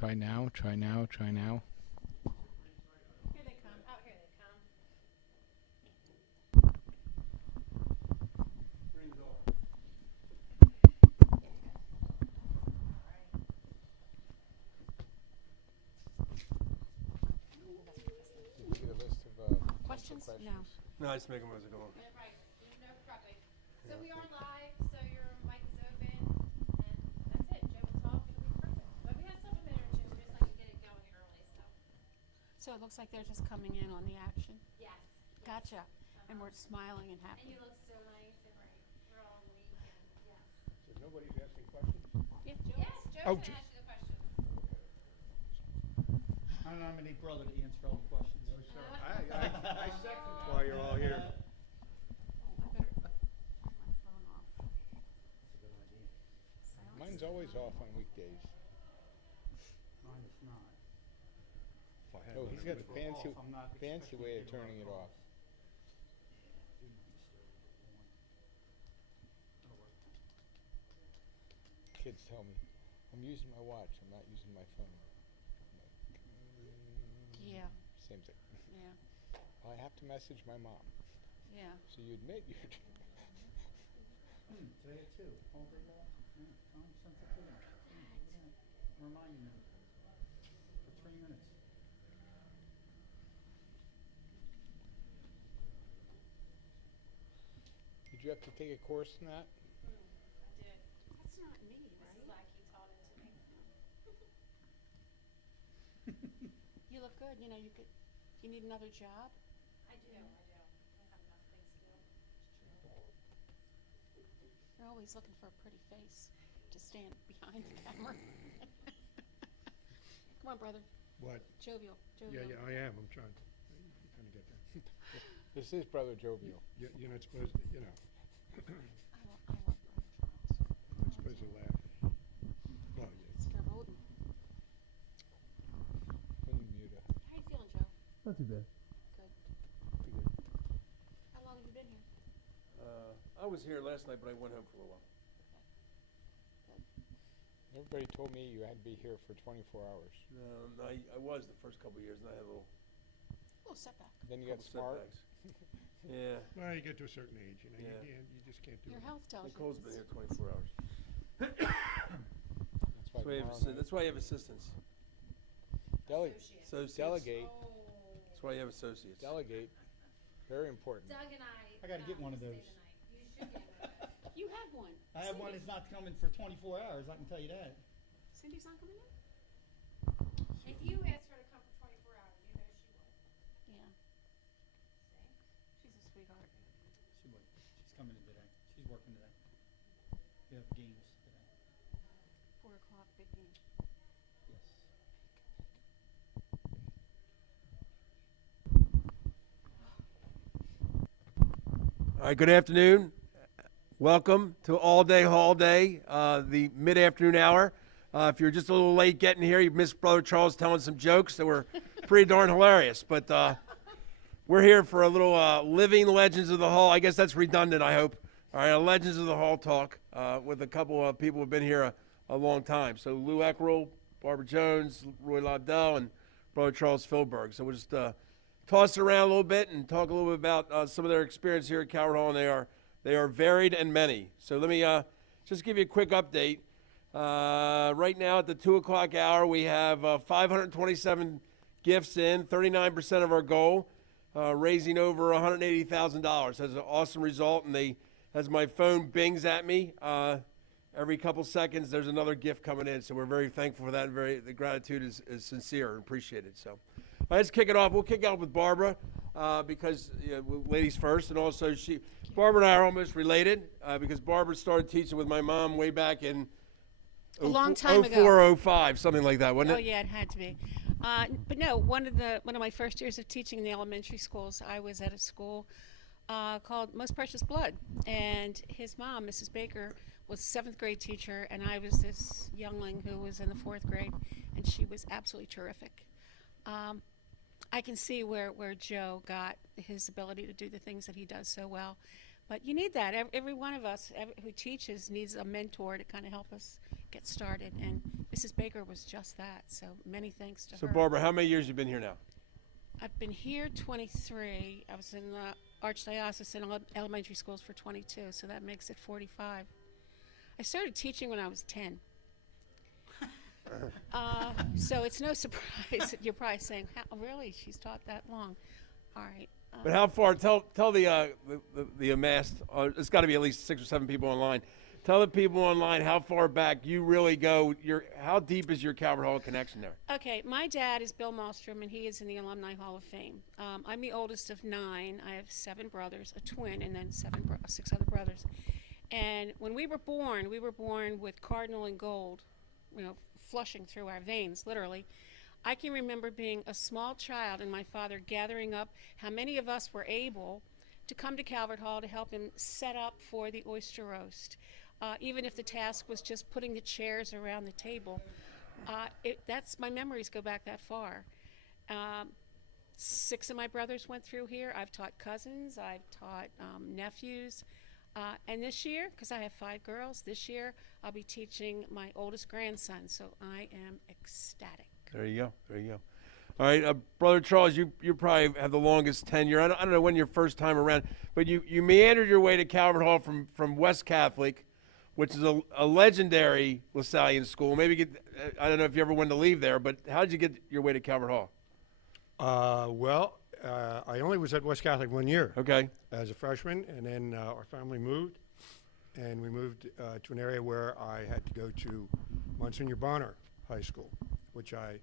Try now, try now, try now. Here they come. Oh, here they come. Did you get a list of Questions? No. No, I just make them as I go on. Yeah, right. There's no prepping. So we are live, so your mic is open, and that's it. Joe will talk, it'll be perfect. But we have some a minute or two, just like to get it going early, so. So it looks like they're just coming in on the action. Yes. Gotcha. And we're smiling and happy. And you look so nice and right. We're all weak and yes. So nobody's asking questions? Yeah. Yes, Oh, Joe's gonna ask you the question. I nominate brother to answer all the questions. I second while you're all here. Oh, I better turn my phone off. Silence. Mine's always off on weekdays. Mine is not. Oh, he's got a If we're fancy, off, I'm not fancy expecting way to of get a lot turning it calls. off. Kids tell me, I'm using my watch, I'm not using my phone. I'm like, Yeah. same thing. Yeah. I have to message my mom. Yeah. So you admit you're Today at 2. All day long. Time sensitivity. Reminding them. For 3 minutes. Did you have to take a course in that? I did. That's not me, This is right? like he taught it to me. You look good. You know, you need another job. I do. I don't have enough things to do. You're always looking for a pretty face to stand behind the camera. Come on, brother. What? Jovial. Yeah, Jovial. I am. I'm trying to get there. This is Brother Jovial. You're not supposed, I love Brother Charles. you're not supposed to laugh. Well, yeah. Scared Odin. Let me mute her. How you feeling, Joe? Not too bad. Good. Pretty good. How long have you been here? I was here last night, but I went home for a little while. Everybody told me you had to be here for 24 hours. I was the first couple of years, and I had a little Oh, setback. Then you got couple smart. setbacks. Yeah. Well, you get to a certain age, you know, Yeah. you just can't do Your it. health tells you. Nicole's been here 24 hours. That's why tomorrow night- That's why you have assistants. Associates. Associates. Delegate, Oh. That's why you have associates. delegate. Very important. Doug and I gotta get one of stay those. the night. You should get one of those. You have one. I have one that's not coming for 24 hours, I can tell you that. Cindy's not coming in? If you ask her to come for 24 hours, you know she will. Yeah. See? She's a sweetheart. She would. She's coming in today. She's working today. We have games today. 4 o'clock, big game. Yes. All right, good afternoon. Welcome to All Day Hall Day, the mid-afternoon hour. If you're just a little late getting here, you missed Brother Charles telling some jokes that were pretty darn hilarious. But we're here for a little Living Legends of the Hall. I guess that's redundant, I hope. All right, a Legends of the Hall talk with a couple of people who have been here a long time. So Lou Eckerl, Barbara Jones, Roy Lobdell, and Brother Charles Philberg. So we'll just toss it around a little bit and talk a little bit about some of their experience here at Calvert Hall, and they are varied and many. So let me just give you a quick update. Right now at the 2 o'clock hour, we have 527 gifts in, 39% of our goal, raising over $180,000. That's an awesome result, and as my phone bings at me, every couple seconds there's another gift coming in. So we're very thankful for that, and the gratitude is sincere and appreciated. So let's kick it off. We'll kick it off with Barbara because ladies first, and also Barbara and I are almost related because Barbara started teaching with my mom way back in A long time ago. 04, 05, something like that, wasn't Oh it? yeah, it had to be. But no, one of my first years of teaching in the elementary schools, I was at a school called Most Precious Blood, and his mom, Mrs. Baker, was a 7th grade teacher, and I was this youngling who was in the 4th grade, and she was absolutely terrific. I can see where Joe got his ability to do the things that he does so well. But you need that. Every one of us who teaches needs a mentor to kind of help us get started. And Mrs. Baker was just that. So many thanks to So her. Barbara, how many years you been here now? I've been here 23. I was in the Archdiocesan elementary schools for 22, so that makes it 45. I started teaching when I was 10. So it's no surprise that you're probably saying, "How, really? She's taught that long?" All right. But how far? Tell the amassed. It's got to be at least 6 or 7 people online. Tell the people online how far back you really go. How deep is your Calvert Hall connection there? Okay, my dad is Bill Malmstrom, and he is in the Alumni Hall of Fame. I'm the oldest of 9. I have 7 brothers, a twin, and then 6 other brothers. And when we were born with cardinal and gold, flushing through our veins, literally. I can remember being a small child and my father gathering up how many of us were able to come to Calvert Hall to help him set up for the oyster roast. Even if the task was just putting the chairs around the table. My memories go back that far. 6 of my brothers went through here. I've taught cousins, I've taught nephews. And this year, because I have 5 girls, this year I'll be teaching my oldest grandson, so I am ecstatic. There you go. All right, Brother Charles, you probably have the longest tenure. I don't know when your first time around, but you meandered your way to Calvert Hall from West Catholic, which is a legendary LaSallian school. I don't know if you ever wanted to leave there, but how did you get your way to Calvert Hall? I only was at West Catholic 1 year. Okay. As a freshman, and then our family moved, and we moved to an area where I had to go to Monsignor Bonner High School, which I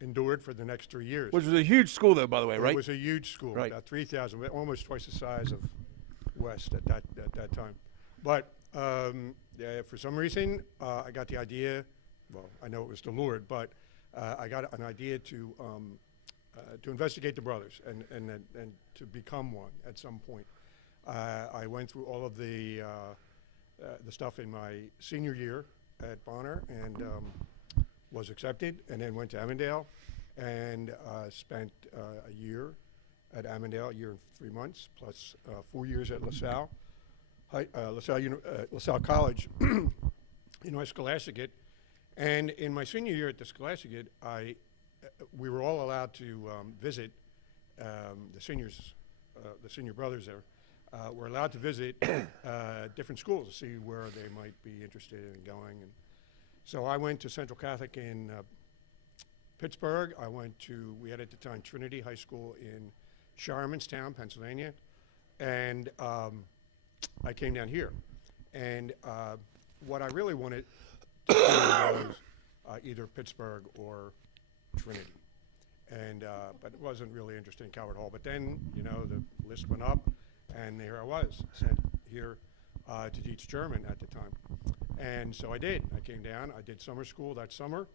endured for the next 3 years. Which was a huge school, though, by the way, right? It was a huge school, Right. about 3,000, almost twice the size of West at that time. But for some reason, I got the idea. Well, I know it was the Lord, but I got an idea to investigate the brothers and to become one at some point. I went through all of the stuff in my senior year at Bonner and was accepted, and then went to Avondale and spent a year at Avondale, a year and 3 months, plus 4 years at LaSalle College, Scholasticate. And in my senior year at the Scholasticate, we were all allowed to visit the senior brothers there. Were allowed to visit different schools to see where they might be interested in going. And so I went to Central Catholic in Pittsburgh. We had at the time Trinity High School in Shermanstown, Pennsylvania. And I came down here. And what I really wanted to do was either Pittsburgh or Trinity. And but it wasn't really interested in Calvert Hall. But then, the list went up, and here I was, sent here to teach German at the time. And so I did. I came down. I did summer school that summer,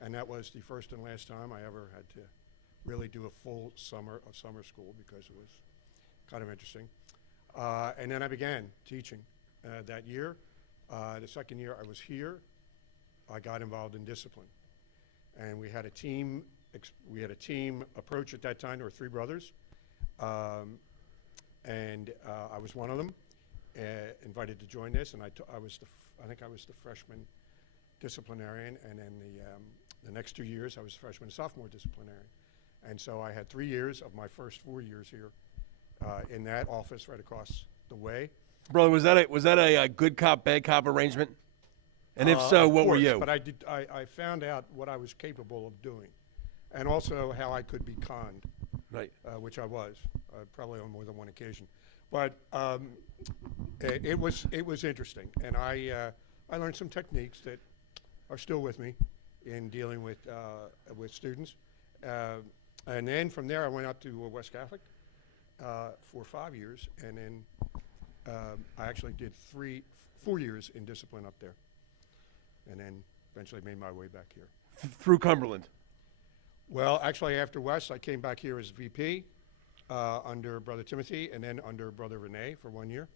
and that was the first and last time I ever had to really do a full summer of summer school because it was kind of interesting. And then I began teaching that year. The second year I was here, I got involved in discipline. And we had a team approach at that time. There were 3 brothers, and I was one of them, invited to join this. And I think I was the freshman disciplinarian, and then the next 2 years I was freshman and sophomore disciplinarian. And so I had 3 years of my first 4 years here in that office right across the way. Brother, was that a good cop, bad cop arrangement? And if so, what were you? But I found out what I was capable of doing, and also how I could be conned, Right. Which I was, probably on more than one occasion. But it was interesting, and I learned some techniques that are still with me in dealing with students. And then from there, I went up to West Catholic for 5 years, and then I actually did 4 years in discipline up there, and then eventually made my way back here. Through Cumberland. Well, actually, after West, I came back here as VP under Brother Timothy, and then under Brother Rene for 1 year,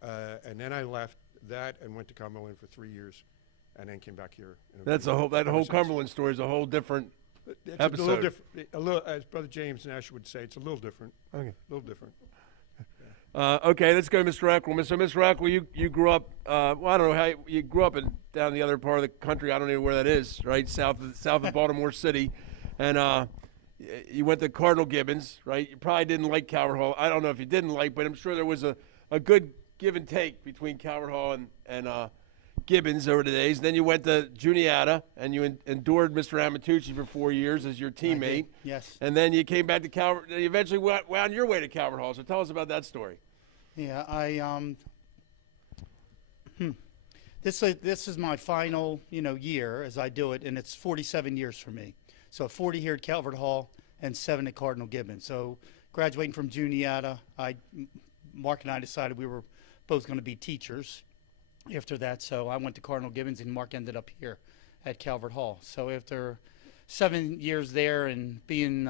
and then I left that and went to Cumberland for 3 years, and then came back here. That whole Cumberland story is a whole different It's episode. a little, as Brother James Nash would say, it's a little different. Okay. A little different. Okay, let's go to Mr. Eckelman. So, Mr. Eckelman, you grew up. Well, I don't know how you grew up down the other part of the country. I don't even know where that is. Right, south of Baltimore City, and you went to Cardinal Gibbons. Right, you probably didn't like Calvert Hall. I don't know if you didn't like, but I'm sure there was a good give and take between Calvert Hall and Gibbons over the days. Then you went to Juniata, and you endured Mr. Amatucci for 4 years as your teammate. Yes. And then you came back to Calvert. And you eventually wound your way to Calvert Hall. So tell us about that story. Yeah, this is my final, year as I do it, and it's 47 years for me. So 40 here at Calvert Hall and 7 at Cardinal Gibbons. So graduating from Juniata, Mark and I decided we were both going to be teachers after that. So I went to Cardinal Gibbons, and Mark ended up here at Calvert Hall. So after 7 years there and being,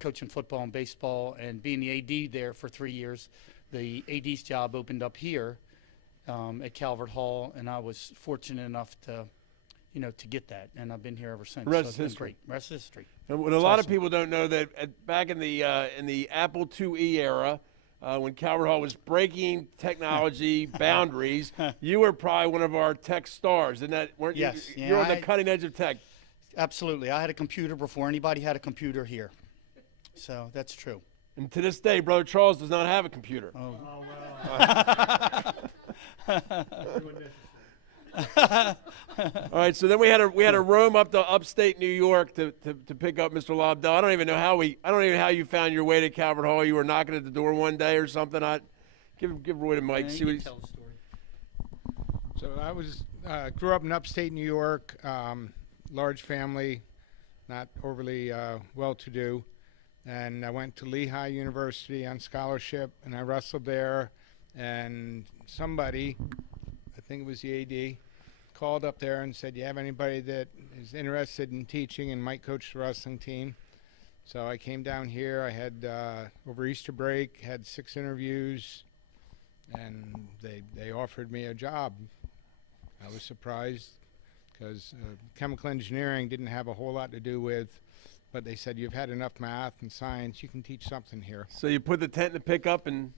coaching football and baseball and being the AD there for 3 years, the AD's job opened up here at Calvert Hall, and I was fortunate enough to get that, and I've been here ever since. Rest so is it's been history. great. Rest is history. And what a lot of people don't know that back in the Apple IIe era, when Calvert Hall was breaking technology boundaries, you were probably one of our tech stars. And that weren't Yes, you? yeah, You're on the cutting edge of tech. Absolutely. I had a computer before anybody had a computer here. So that's true. And to this day, Brother Charles does not have a computer. Oh. All right, so then we had to roam up to upstate New York to pick up Mr. Lobdell. I don't even know how you found your way to Calvert Hall. You were knocking at the door one day or something. Give Roy the mic. Yeah, See you what can he's, tell the story. So I was grew up in upstate New York, large family, not overly well-to-do, and I went to Lehigh University on scholarship, and I wrestled there, and somebody, I think it was the AD, called up there and said, "You have anybody that is interested in teaching and might coach the wrestling team?" So I came down here. I had over Easter break, had 6 interviews, and they offered me a job. I was surprised because chemical engineering didn't have a whole lot to do with, but they said, "You've had enough math and science. You can teach something here." so you put the tent in the pickup and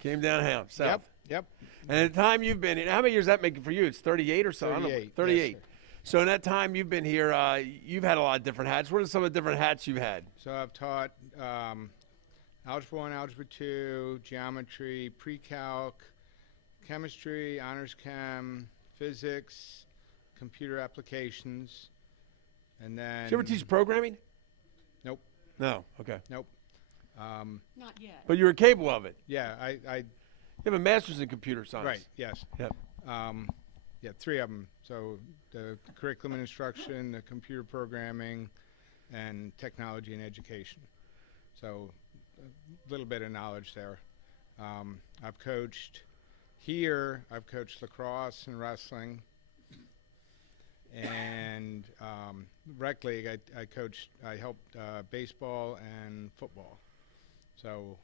came down south. Yep. And at the time you've been here, how many years does that make for you? It's 38 or so? I don't know. 38. 38. Yes, sir. So in that time you've been here, you've had a lot of different hats. What are some of the different hats you've had? So I've taught Algebra 1, Algebra 2, Geometry, Pre-Calc, Chemistry, Honors Chem, Physics, Computer Applications, and then... Did you ever teach programming? Nope. No. Okay. Nope. Not yet. But you were capable of it. Yeah, I You have a master's in computer science. right, yes. Yep. Yeah, 3 of them. So the curriculum and instruction, the computer programming, and technology and education. So a little bit of knowledge there. I've coached here. I've coached lacrosse and wrestling. And rec league, I helped baseball and football. So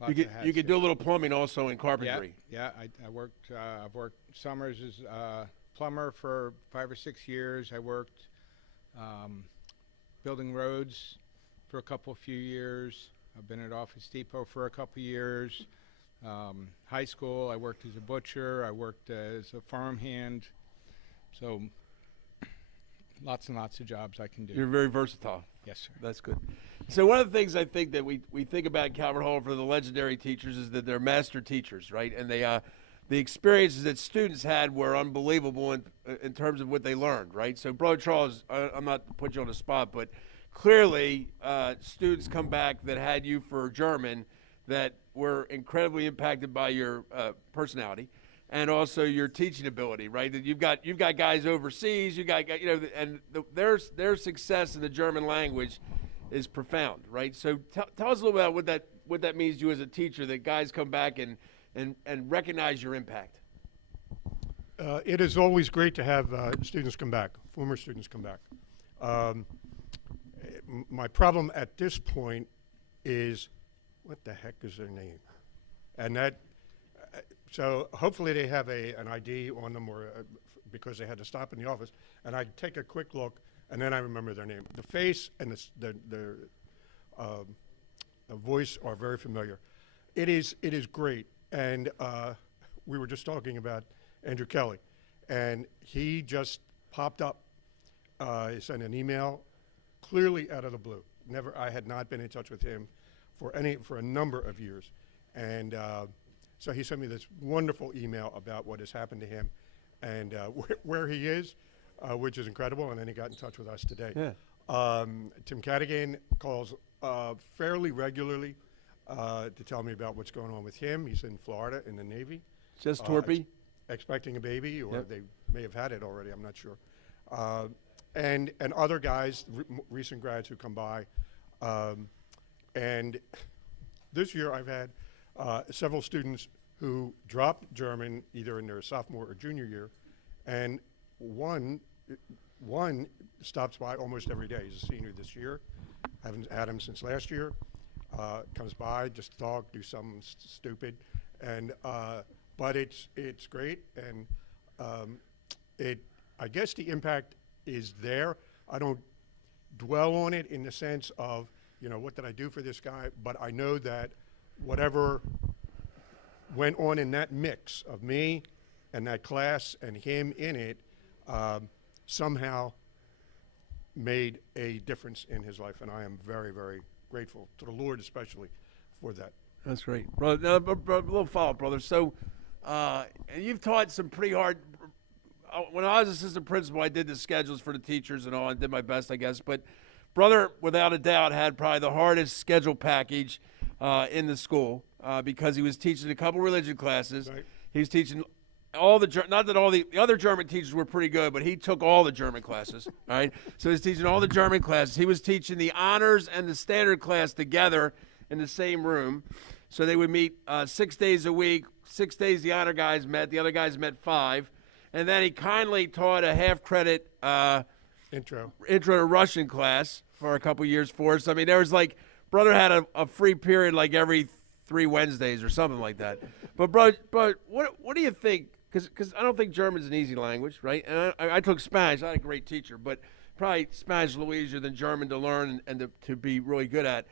lots of hats You could here. do a little plumbing also in carpentry. Yeah, I worked. I've worked summers as a plumber for 5 or 6 years. I worked building roads for a few years. I've been at Office Depot for a couple years. High school, I worked as a butcher. I worked as a farmhand. So lots and lots of jobs I can do. You're very versatile. Yes, sir. That's good. So one of the things I think that we think about Calvert Hall for the legendary teachers is that they're master teachers, right? And they the experiences that students had were unbelievable in terms of what they learned, right? So Brother Charles, I'm not to put you on the spot, but clearly students come back that had you for German that were incredibly impacted by your personality and also your teaching ability, right? That you've got guys overseas, and their success in the German language is profound, right? So tell us a little bit about what that means to you as a teacher, that guys come back and recognize your impact. It is always great to have students come back, former students come back. My problem at this point is, what the heck is their name? And that, so hopefully they have an ID on them, or because they had to stop in the office, and I take a quick look, and then I remember their name. The face and voice are very familiar. It is great, and we were just talking about Andrew Kelly, and he just popped up. He sent an email, clearly out of the blue. I had not been in touch with him for a number of years, and so he sent me this wonderful email about what has happened to him, and where he is, which is incredible. And then he got in touch with us today. Yeah. Tim Cadigan calls fairly regularly to tell me about what's going on with him. He's in Florida in the Navy. Just Torpy? Expecting a baby, or Yep. they may have had it already, I'm not sure. And other guys, recent grads who come by. And this year I've had several students who dropped German either in their sophomore or junior year, and one stops by almost every day. He's a senior this year. Haven't had him since last year. Comes by just to talk, do something stupid, and but it's great, and I guess the impact is there. I don't dwell on it in the sense of, what did I do for this guy? But I know that whatever went on in that mix of me and that class and him in it somehow made a difference in his life, and I am very, very grateful to the Lord especially for that. That's great. Brother, now, a little follow-up, brother. So, and you've taught some pretty hard. When I was assistant principal, I did the schedules for the teachers and all. I did my best, I guess. But brother, without a doubt, had probably the hardest schedule package in the school because he was teaching a couple religion classes. Right. He was teaching all the not that all the other German teachers were pretty good, but he took all the German classes. All right, so he's teaching all the German classes. He was teaching the honors and the standard class together in the same room. So they would meet 6 days a week. 6 days the honor guys met. The other guys met 5. And then he kindly taught a half-credit Intro. intro to Russian class for a couple years for us. I mean, there was brother had a free period like every 3 Wednesdays or something like that. But what do you think? Because I don't think German's an easy language, right? And I took Spanish. I had a great teacher, but probably Spanish is a little easier than German to learn and to be really good at.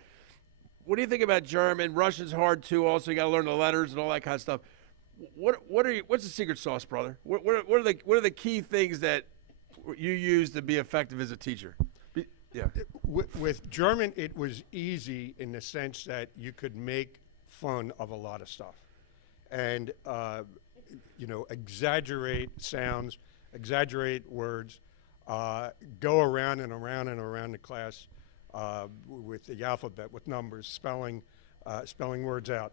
What do you think about German? Russian's hard too. Also, you got to learn the letters and all that kind of stuff. What's the secret sauce, brother? What are the key things that you use to be effective as a teacher? Yeah. With German, it was easy in the sense that you could make fun of a lot of stuff, and exaggerate sounds, exaggerate words, go around and around and around the class with the alphabet, with numbers, spelling words out,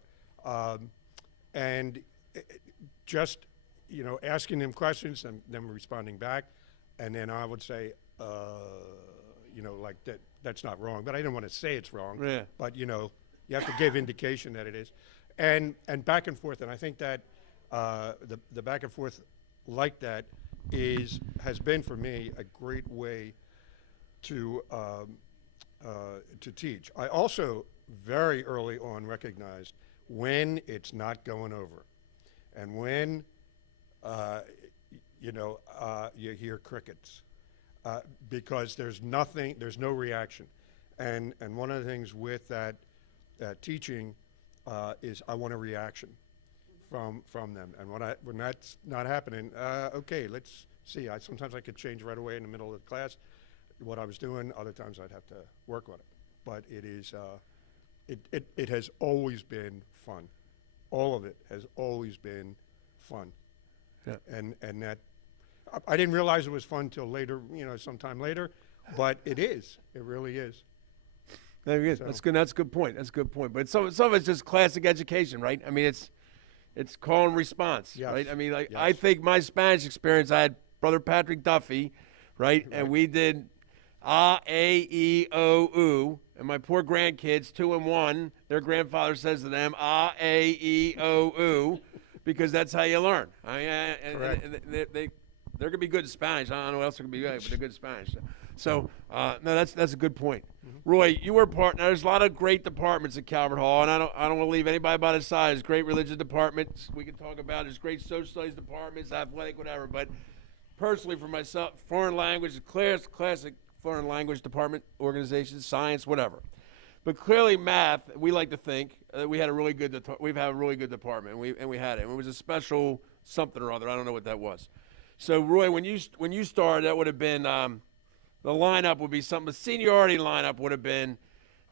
and just asking them questions and them responding back, and then I would say, like that's not wrong, but I didn't want to say it's wrong. Yeah. But you have to give indication that it is, and back and forth, and I think that the back and forth like that has been for me a great way to teach. I also very early on recognized when it's not going over, and when you hear crickets, because there's no reaction, and one of the things with that teaching is I want a reaction from them, and when that's not happening, okay, let's see. Sometimes I could change right away in the middle of the class what I was doing. Other times I'd have to work on it, but it is it has always been fun. All of it has always been fun. Yeah. And that I didn't realize it was fun till later, sometime later, but it is. It really is. There you go. So- That's good. That's a good point. That's a good point. But some of it's just classic education, right? I mean, it's call and response, Yes. right? I mean, Yes. I think my Spanish experience, I had Brother Patrick Duffy, right? And we did A, E, O, U. And my poor grandkids, 2 and 1, their grandfather says to them, A, E, O, U, because that's how you learn. Correct. They're going to be good in Spanish. I don't know what else they're going to be good, but they're good in Spanish. So no, that's a good point. Roy, you were part. Now, there's a lot of great departments at Calvert Hall, and I don't want to leave anybody by the side. There's great religion departments we can talk about. There's great social studies departments, athletic, whatever. But personally, for myself, foreign language, classic foreign language department, organizations, science, whatever. But clearly, math, we like to think we had a really good. We've had a really good department, and we had it. It was a special something or other. I don't know what that was. So, Roy, when you started, that would have been the lineup would be something. The seniority lineup would have been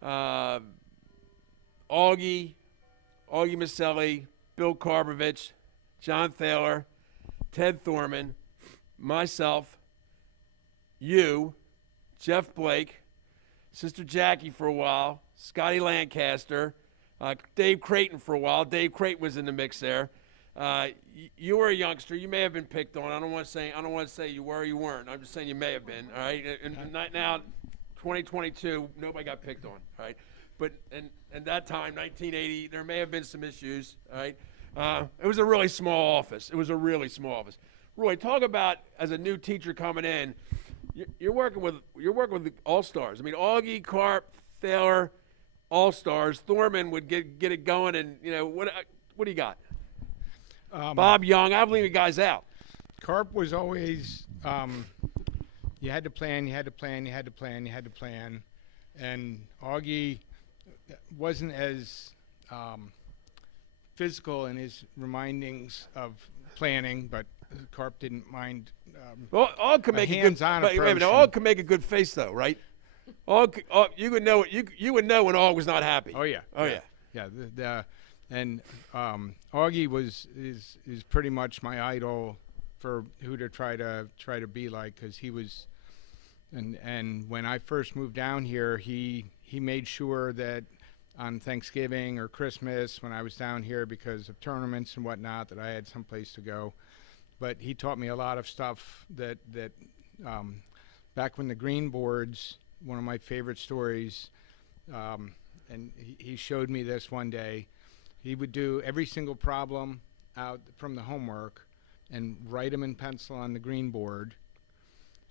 Augie Maselli, Bill Karbovich, John Thaler, Ted Thorman, myself, you, Jeff Blake, Sister Jackie for a while, Scotty Lancaster, Dave Creighton for a while. Dave Creighton was in the mix there. You were a youngster. You may have been picked on. I don't want to say you were or you weren't. I'm just saying you may have been. All right. And now, 2022, nobody got picked on. All right. But and that time, 1980, there may have been some issues. All right. It was a really small office. Roy, talk about as a new teacher coming in. You're working with the all-stars. I mean, Augie, Carp, Thaler, all-stars. Thorman would get it going, and what do you got? Bob Young. I've leaving guys out. Carp was always you had to plan, and Augie wasn't as physical in his remindings of planning, but Carp didn't mind. All can make hands-on wait a minute, all can make a good face though, right? You would know you would know when all was not happy. Oh yeah. Yeah. And Augie is pretty much my idol for who to try to be like, because he was, and when I first moved down here, he made sure that on Thanksgiving or Christmas when I was down here because of tournaments and whatnot that I had someplace to go. But he taught me a lot of stuff that back when the green boards, one of my favorite stories, and he showed me this one day. He would do every single problem out from the homework and write them in pencil on the green board.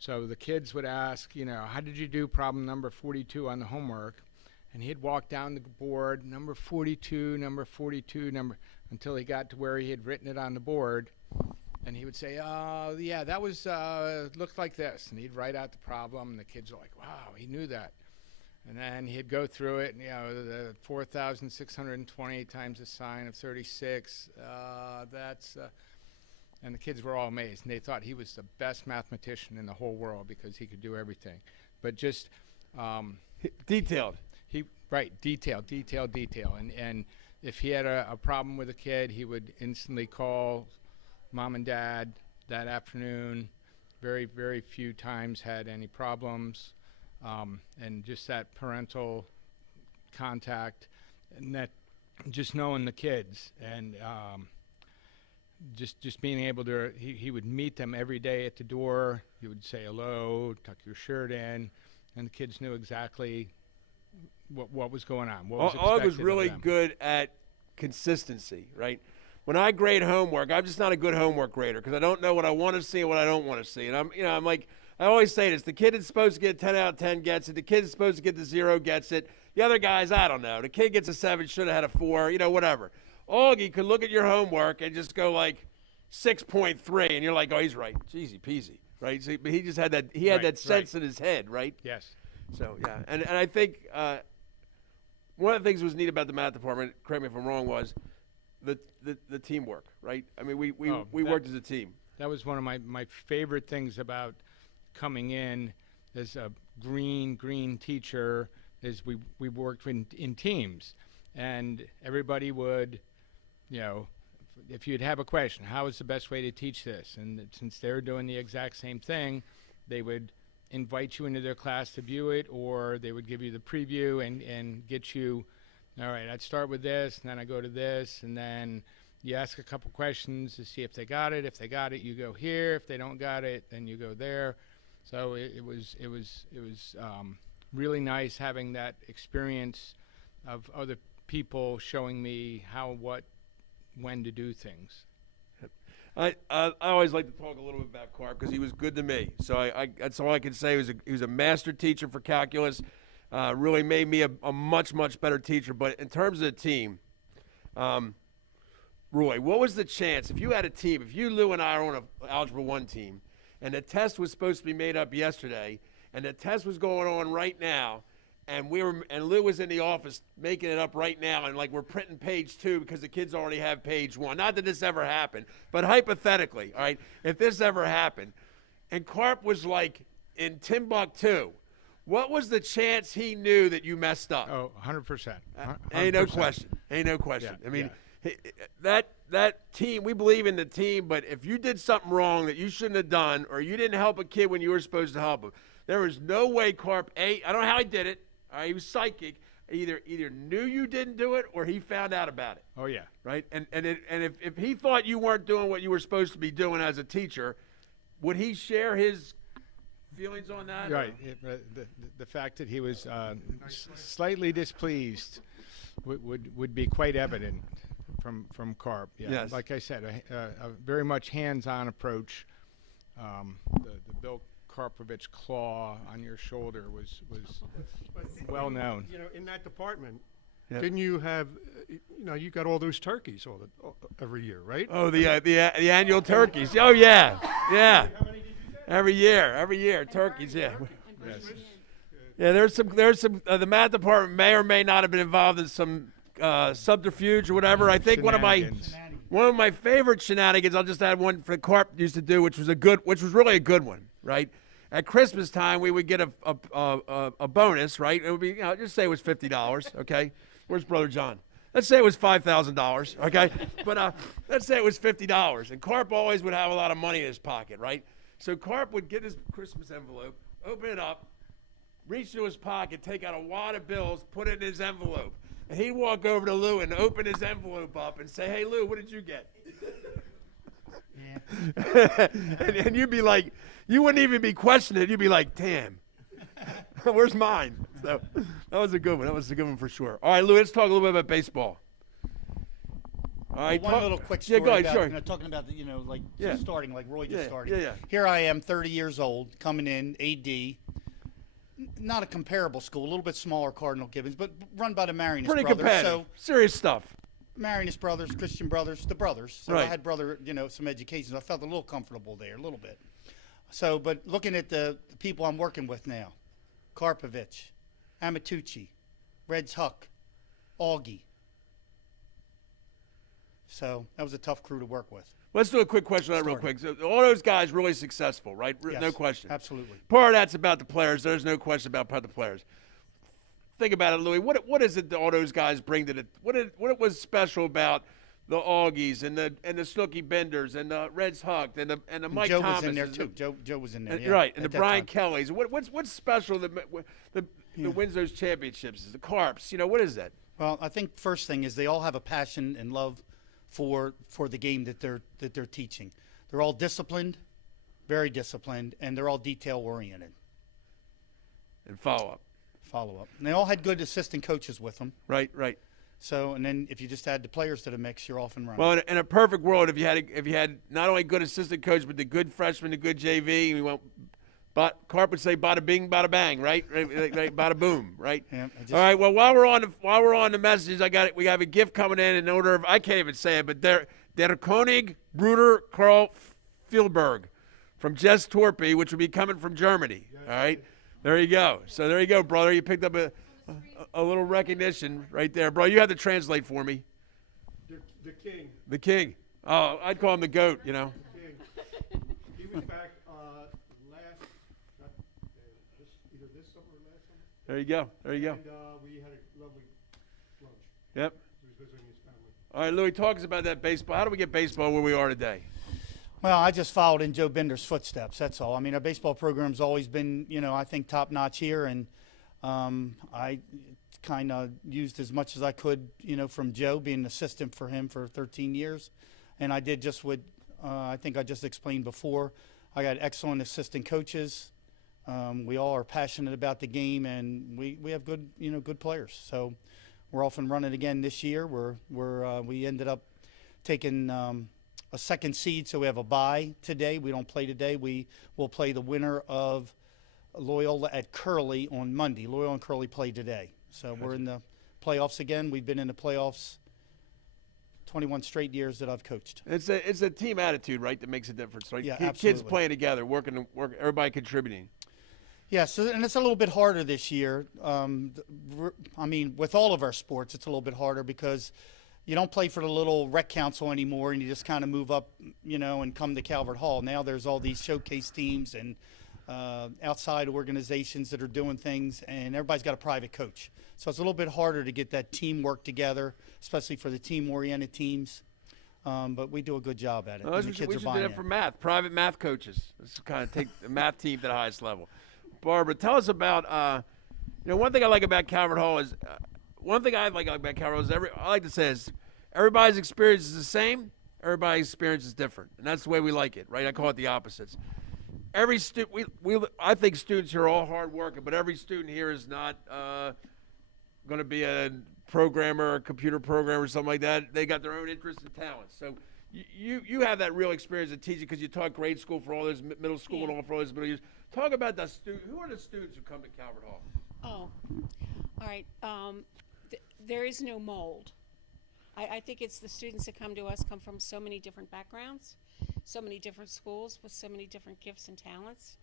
So the kids would ask, how did you do problem number 42 on the homework? And he'd walk down the board, number 42, until he got to where he had written it on the board. And he would say, oh, yeah, that was, looked like this. And he'd write out the problem, and the kids were like, wow, he knew that. And then he'd go through it, and, the 4,620 times the sine of 36, and the kids were all amazed. And they thought he was the best mathematician in the whole world because he could do everything. But just detailed. Detail. And if he had a problem with a kid, he would instantly call Mom and Dad that afternoon. Very, very few times had any problems. And just that parental contact, and that just knowing the kids, and just being able to, he would meet them every day at the door. He would say hello, tuck your shirt in, and the kids knew exactly what was going on. What was expected Og was really of them. good at consistency, right? When I grade homework, I'm just not a good homework grader because I don't know what I want to see and what I don't want to see. And I'm like, I always say this: the kid that's supposed to get 10 out of 10 gets it. The kid that's supposed to get the 0 gets it. The other guys, I don't know. The kid gets a 7, should have had a 4, whatever. Augie could look at your homework and just go like 6.3, and you're like, oh, he's right. It's easy peasy, right? So, but he just had that. He had that sense in his head, right? Yes. So yeah, and I think one of the things that was neat about the math department, correct me if I'm wrong, was the teamwork, right? I mean, we worked as a team. That was one of my favorite things about coming in as a green teacher, is we worked in teams, and everybody would, if you'd have a question, how is the best way to teach this? And since they're doing the exact same thing, they would invite you into their class to view it, or they would give you the preview and get you, all right, I'd start with this, and then I go to this, and then you ask a couple questions to see if they got it. If they got it, you go here. If they don't got it, then you go there. So it was really nice having that experience of other people showing me how, what, when to do things. I always like to talk a little bit about Carp because he was good to me. So I that's all I can say. He was a master teacher for calculus. Really made me a much better teacher. But in terms of the team, Roy, what was the chance if you had a team? If you, Lou, and I are on an Algebra 1 team, and the test was supposed to be made up yesterday, and the test was going on right now, and Lou was in the office making it up right now, and like we're printing page 2 because the kids already have page 1. Not that this ever happened, but hypothetically, all right, if this ever happened, and Carp was like in Timbuktu, what was the chance he knew that you messed up? Oh, 100%. Ain't no question. Ain't no question. Yeah, I mean, yeah. that team, we believe in the team, but if you did something wrong that you shouldn't have done, or you didn't help a kid when you were supposed to help him, there was no way Carp, I don't know how he did it. He was psychic. Either knew you didn't do it, or he found out about it. Oh, yeah. Right? And if he thought you weren't doing what you were supposed to be doing as a teacher, would he share his feelings on that? Right. The fact that he was slightly displeased would be quite evident from Carp. Yeah. Yes. Like I said, a very much hands-on approach. The Bill Karpovich claw on your shoulder was well known. You know, in that department, Yep. didn't you have, you got all those turkeys every year, right? Oh, the annual turkeys. Oh, yeah. Yeah. Every year, turkeys, yeah. Yeah, there's some. The math department may or may not have been involved in some subterfuge or whatever. I think one of my favorite shenanigans. I'll just add one for Carp used to do, which was really a good one, right? At Christmas time, we would get a bonus, right? It would be, just say it was $50, okay? Where's Brother John? Let's say it was $5,000, okay? But let's say it was $50, and Carp always would have a lot of money in his pocket, right? So Carp would get his Christmas envelope, open it up, reach into his pocket, take out a wad of bills, put it in his envelope. And he'd walk over to Lou and open his envelope up and say, "Hey, Lou, what did you get?" Yeah. and you'd be like, you wouldn't even be questioning it. You'd be like, "Damn, where's mine?" So that was a good one. That was a good one for sure. All right, Lou, let's talk a little bit about baseball. All right, one little quick story go ahead, about, sure. Talking about the, Yeah. just starting, like Roy just started. Yeah. Here I am, 30 years old, coming in, AD. Not a comparable school, a little bit smaller, Cardinal Gibbons, but run by the Marinus Pretty brothers. competitive. Serious stuff. Marinus brothers, Christian brothers, the brothers. So Right. I had some education. So I felt a little comfortable there, a little bit. So, but looking at the people I'm working with now, Karpovich, Amatucci, Reds Huck, Augie. So that was a tough crew to work with. Let's do a quick question on that real quick. So all those guys really successful, right? Yes, No question. absolutely. Part of that's about the players. There's no question about part of the players. Think about it, Louis. What is it that all those guys bring to the? What was special about the Augies and the Snooky Benders and the Reds Huck and the Mike Joe Thomas was in there too. Joe was in there. and, Yeah, right, and at the that Brian time. Kellys. What's special that wins those championships? The Carps. What is that? Well, I think first thing is they all have a passion and love for the game that they're teaching. They're all disciplined, very disciplined, and they're all detail oriented. And follow up. And they all had good assistant coaches with them. Right. So, and then if you just add the players to the mix, you're off and running. Well, in a perfect world, if you had not only good assistant coach, but the good freshman, the good JV, Carp would say bada bing, bada bang, right? Right, bada boom, right? Yeah, All right. Well, while we're on the messages, we have a gift coming in order of, I can't even say it, but Der Konig Bruder Karl Fieldberg from Jess Torpy, which will be coming from Germany. All right. There you go. So there you go, brother. You picked up a little recognition right there, bro. You have to translate for me. The king. The king. Oh, I'd call him the goat. The king. He was back either this summer or last summer. There you go. And we had a lovely lunch. Yep. He was visiting his family. All right, Louis, talk us about that baseball. How do we get baseball where we are today? Well, I just followed in Joe Bender's footsteps. That's all. I mean, our baseball program's always been, I think top notch here, and I kind of used as much as I could, from Joe, being an assistant for him for 13 years, and I did just what I think I just explained before. I got excellent assistant coaches. We all are passionate about the game, and we have good good players. So we're off and running again this year. We ended up taking a second seed, so we have a bye today. We don't play today. We will play the winner of Loyola at Curly on Monday. Loyola and Curly play today. So we're in the playoffs again. We've been in the playoffs 21 straight years that I've coached. It's a team attitude, right, that makes a difference, right? Yeah, Kids absolutely. playing together, working, everybody contributing. Yeah, so and it's a little bit harder this year. I mean, with all of our sports, it's a little bit harder because you don't play for the little rec council anymore, and you just kind of move up, and come to Calvert Hall. Now there's all these showcase teams and outside organizations that are doing things, and everybody's got a private coach. So it's a little bit harder to get that teamwork together, especially for the team-oriented teams. But we do a good job at it. Well, and the we kids are should do buying that in. for math, private math coaches. Let's kind of take the math team to the highest level. Barbara, tell us about, one thing I like about Calvert Hall is, I like to say is everybody's experience is the same, everybody's experience is different. And that's the way we like it, right? I call it the opposites. I think students here are all hard working, but every student here is not going to be a programmer, a computer programmer, or something like that. They got their own interests and talents. So you have that real experience of teaching because you taught grade school for all those middle school and all for all those middle years. Talk about the student. Who are the students who come to Calvert Hall? Oh, all right. There is no mold. I think it's the students that come to us come from so many different backgrounds, so many different schools with so many different gifts and talents.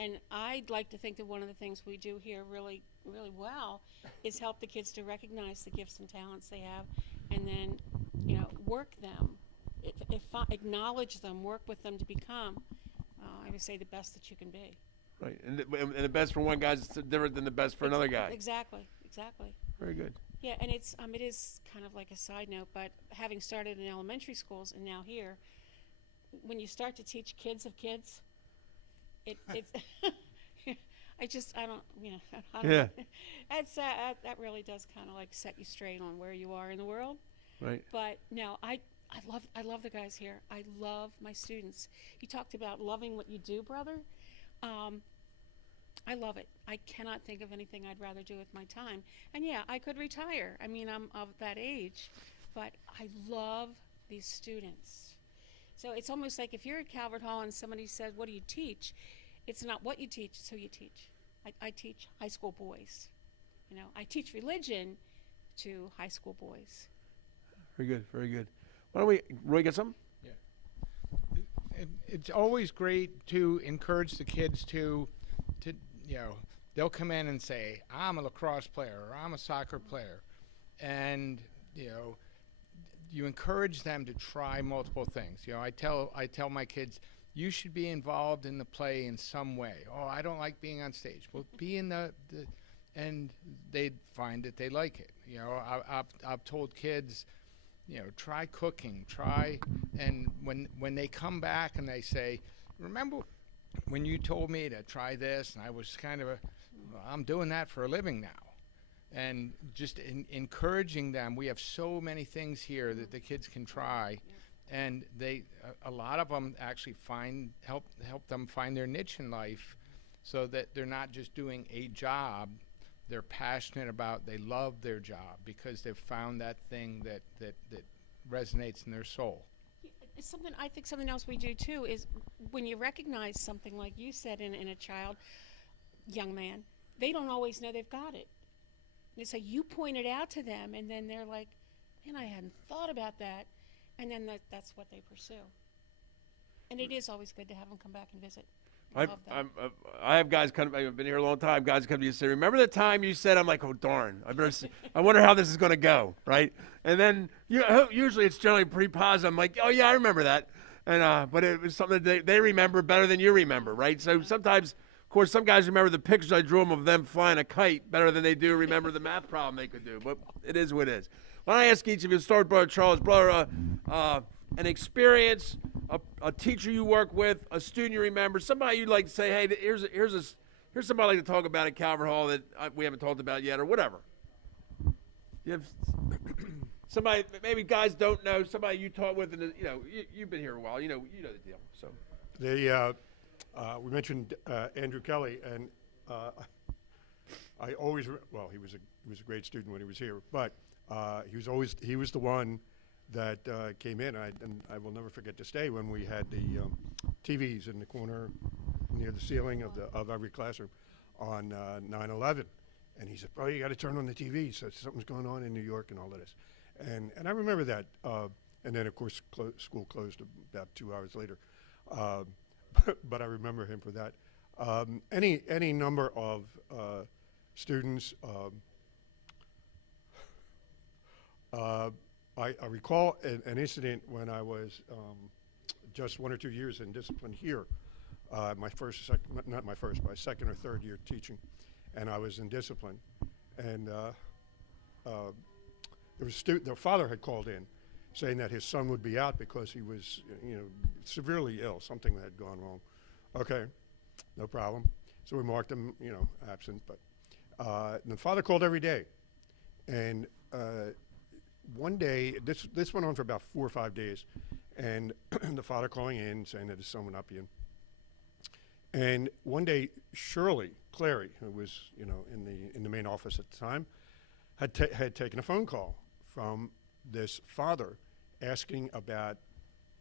And I'd like to think that one of the things we do here really, really well is help the kids to recognize the gifts and talents they have, and then, work them, acknowledge them, work with them to become, I would say, the best that you can be. Right, and the best for one guy is different than the best for another guy. Exactly. Very good. Yeah, and it is kind of like a side note, but having started in elementary schools and now here, when you start to teach kids of kids, it's I don't Yeah. that really does kind of like set you straight on where you are in the world. Right. But no, I love the guys here. I love my students. You talked about loving what you do, brother. I love it. I cannot think of anything I'd rather do with my time. And yeah, I could retire. I mean, I'm of that age, but I love these students. So it's almost like if you're at Calvert Hall and somebody says, "What do you teach?" It's not what you teach, it's who you teach. I teach high school boys. I teach religion to high school boys. Very good. Very good. Why don't we, Roy, get something? It's always great to encourage the kids to they'll come in and say, I'm a lacrosse player or I'm a soccer player. And, you encourage them to try multiple things. I tell my kids, you should be involved in the play in some way. Oh, I don't like being on stage. Well, be in and they find that they like it. I've told kids, try cooking, and when they come back and they say, remember when you told me to try this, and I was kind of I'm doing that for a living now. And just encouraging them. We have so many things here that the kids can try, and a lot of them actually help them find their niche in life, so that they're not just doing a job. They're passionate about, they love their job because they've found that thing that resonates in their soul. Something else we do too is when you recognize something like you said in a child, young man, they don't always know they've got it. And it's like you point it out to them, and then they're like, man, I hadn't thought about that. And then that's what they pursue. And it is always good to have them come back and visit. I have guys I've been here a long time. Guys come to you and say, "Remember the time you said?" I'm like, "Oh darn! I wonder how this is going to go." Right? And then usually it's generally pretty positive. I'm like, "Oh yeah, I remember that." And but it was something that they remember better than you remember, right? So sometimes, of course, some guys remember the pictures I drew of them flying a kite better than they do remember the math problem they could do. But it is what it is. When I ask each of you, start with Brother Charles, brother, an experience, a teacher you work with, a student you remember, somebody you'd like to say, hey, here's somebody I'd like to talk about at Calvert Hall that we haven't talked about yet, or whatever. You have somebody maybe guys don't know, somebody you taught with, and you've been here a while, you know the deal. So we mentioned Andrew Kelly, and I always he was a great student when he was here, but he was the one that came in, and I will never forget this day when we had the TVs in the corner near the ceiling of every classroom on 9/11, and he said, "Bro, you got to turn on the TV, so something's going on in New York and all of this," and I remember that, and then of course school closed about 2 hours later, but I remember him for that. Any number of students. I recall an incident when I was just 1 or 2 years in discipline here. Not my first, my second or third year teaching, and I was in discipline, and their father had called in, saying that his son would be out because he was, severely ill, something that had gone wrong. Okay, no problem. So we marked him, absent. But the father called every day, and one day, this went on for about 4 or 5 days, and the father calling in saying that his son would not be in. And one day, Shirley Clary, who was, in the main office at the time, had taken a phone call from this father asking about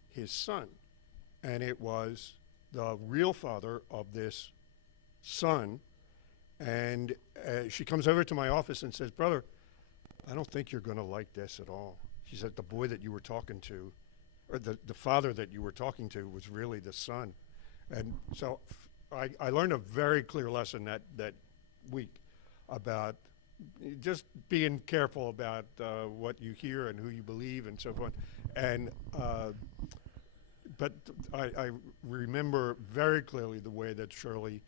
his son, and it was the real father of this son. And she comes over to my office and says, "Brother, I don't think you're going to like this at all." She said, "The boy that you were talking to, or the father that you were talking to, was really the son." And so I learned a very clear lesson that week about just being careful about what you hear and who you believe and so forth. And but I remember very clearly the way that Shirley,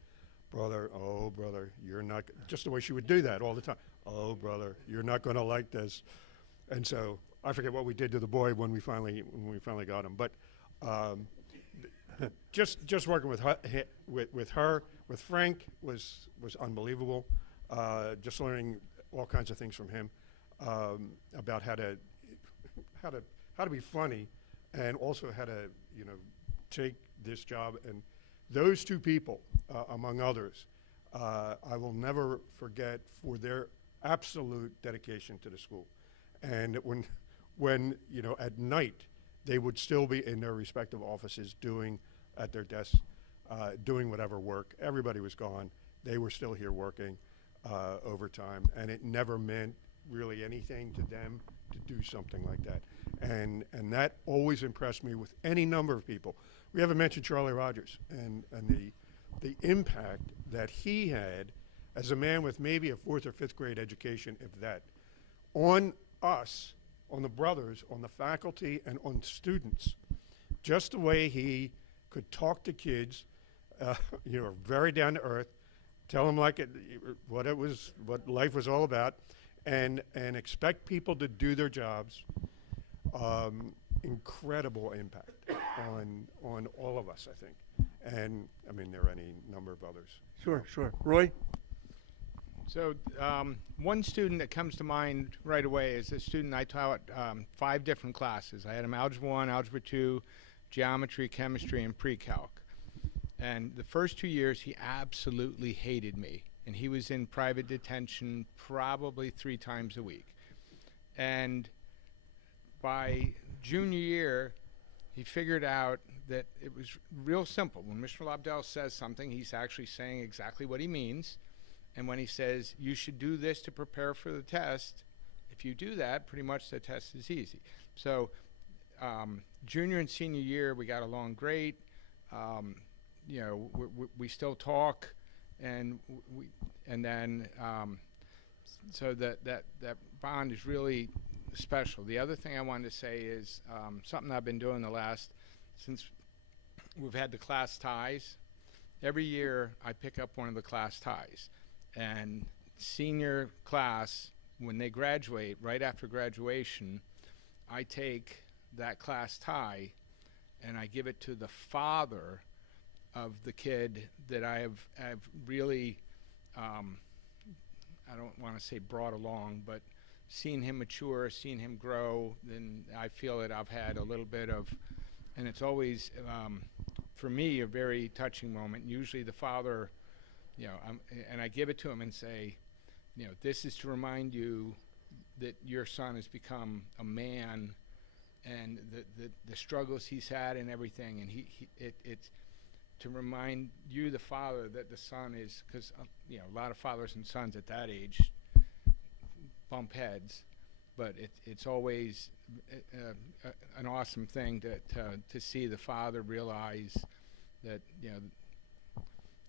"Brother, oh brother, you're not," just the way she would do that all the time. "Oh brother, you're not going to like this." And so I forget what we did to the boy when we finally got him. But just working with her, with Frank was unbelievable. Just learning all kinds of things from him about how to be funny, and also how to take this job. And those two people, among others, I will never forget for their absolute dedication to the school. And when at night they would still be in their respective offices at their desks, doing whatever work. Everybody was gone. They were still here working overtime, and it never meant really anything to them to do something like that. And that always impressed me with any number of people. We haven't mentioned Charlie Rogers and the impact that he had as a man with maybe a 4th or 5th grade education, if that, on us, on the brothers, on the faculty, and on students. Just the way he could talk to kids, very down to earth, tell them what life was all about, and expect people to do their jobs. Incredible impact on all of us, I think. And I mean, there are any number of others. Sure. Roy? So one student that comes to mind right away is a student I taught 5 different classes. I had him Algebra 1, Algebra 2, Geometry, Chemistry, and Pre-Calc. And the first 2 years, he absolutely hated me. And he was in private detention probably 3 times a week. And by junior year, he figured out that it was real simple. When Mr. Lobdell says something, he's actually saying exactly what he means. And when he says, "You should do this to prepare for the test," if you do that, pretty much the test is easy. So junior and senior year, we got along great. We still talk, and then so that bond is really special. The other thing I wanted to say is something I've been doing since we've had the class ties. Every year I pick up one of the class ties, and senior class, when they graduate, right after graduation, I take that class tie and I give it to the father of the kid that I've really, I don't want to say brought along, but seen him mature, seen him grow. Then I feel that I've had a little bit of, and it's always, for me, a very touching moment. Usually the father, and I give it to him and say, this is to remind you that your son has become a man, and the struggles he's had and everything, and it's to remind you, the father, that the son is, because a lot of fathers and sons at that age bump heads, but it's always an awesome thing to see the father realize that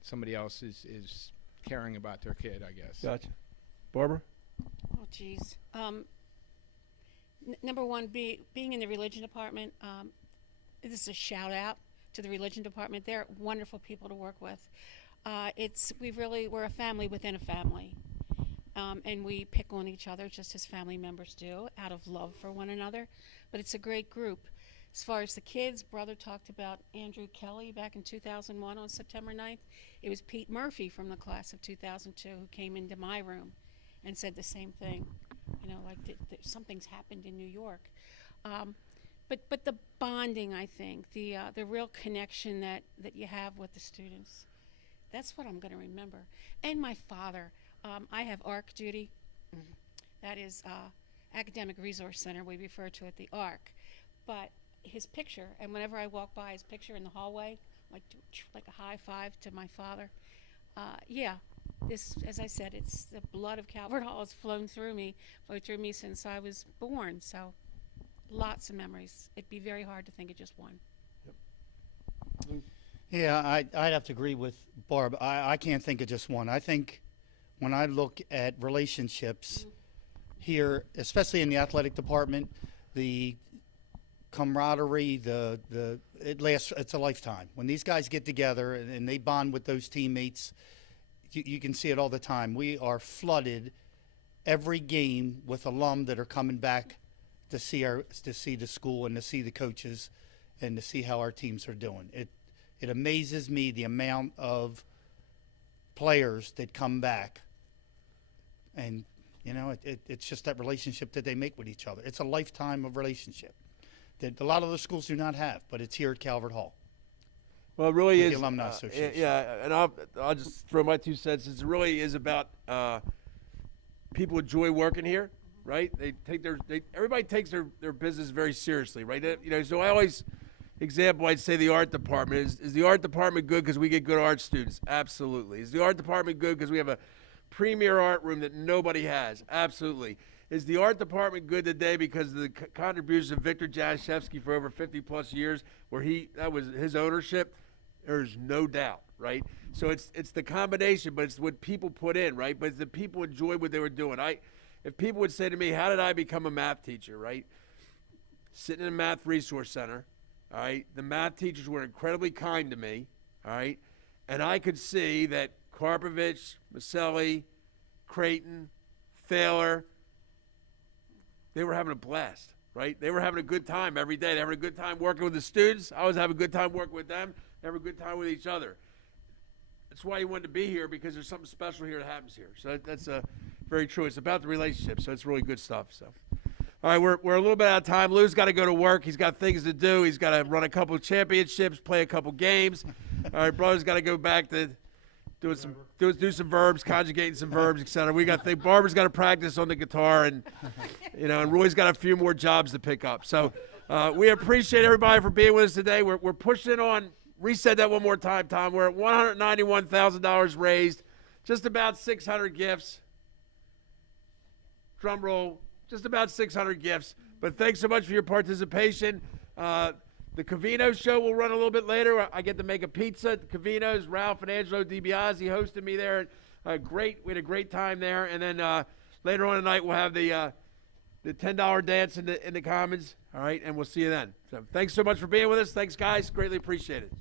somebody else is caring about their kid, I guess. Gotcha. Barbara? Oh, geez. Number one, being in the religion department, this is a shout out to the religion department. They're wonderful people to work with. We're a family within a family. And we pick on each other just as family members do out of love for one another. But it's a great group. As far as the kids, Brother talked about Andrew Kelly back in 2001 on September 9th. It was Pete Murphy from the class of 2002 who came into my room and said the same thing. Like something's happened in New York. But the bonding, I think, the real connection that you have with the students, that's what I'm going to remember. And my father. I have ARC duty. That is Academic Resource Center. We refer to it the ARC. But his picture, and whenever I walk by his picture in the hallway, like a high five to my father. This, as I said, it's the blood of Calvert Hall has flowed through me since I was born. So lots of memories. It'd be very hard to think of just one. Yeah, I'd have to agree with Barb. I can't think of just one. I think when I look at relationships here, especially in the athletic department, the camaraderie, it's a lifetime. When these guys get together and they bond with those teammates, you can see it all the time. We are flooded every game with alum that are coming back to see the school and to see the coaches and to see how our teams are doing. It amazes me the amount of players that come back, and it's just that relationship that they make with each other. It's a lifetime of relationship that a lot of the schools do not have, but it's here at Calvert Hall. Well, it really is. The Alumni Association. Yeah, and I'll just throw my 2 cents. It really is about people enjoy working here, right? Everybody takes their business very seriously, right? So I'd say the art department is the art department good because we get good art students? Absolutely. Is the art department good because we have a premier art room that nobody has? Absolutely. Is the art department good today because of the contributions of Victor Jaszewski for over 50 plus years, where that was his ownership? There's no doubt, right? So it's the combination, but it's what people put in, right? But the people enjoyed what they were doing. If people would say to me, how did I become a math teacher, right? Sitting in a math resource center, all right? The math teachers were incredibly kind to me, all right? And I could see that Karpovich, Maselli, Creighton, Thaler, they were having a blast, right? They were having a good time every day. They were having a good time working with the students. I was having a good time working with them. They were having a good time with each other. That's why you wanted to be here, because there's something special here that happens here. So that's very true. It's about the relationship, so it's really good stuff. So, all right, we're a little bit out of time. Lou's got to go to work. He's got things to do. He's got to run a couple of championships, play a couple games. All right, brother's got to go back to do some verbs, conjugating some verbs, etc. Barbara's got to practice on the guitar, and and Roy's got a few more jobs to pick up. So we appreciate everybody for being with us today. We're pushing on. Reset that one more time, Tom. We're at $191,000 raised, just about 600 gifts. Drum roll, just about 600 gifts. But thanks so much for your participation. The Covino show will run a little bit later. I get to make a pizza at the Covino's. Ralph and Angelo DiBiase hosted me there. We had a great time there. And then later on tonight, we'll have the $10 dance in the Commons. All right, and we'll see you then. So thanks so much for being with us. Thanks, guys. Greatly appreciate it.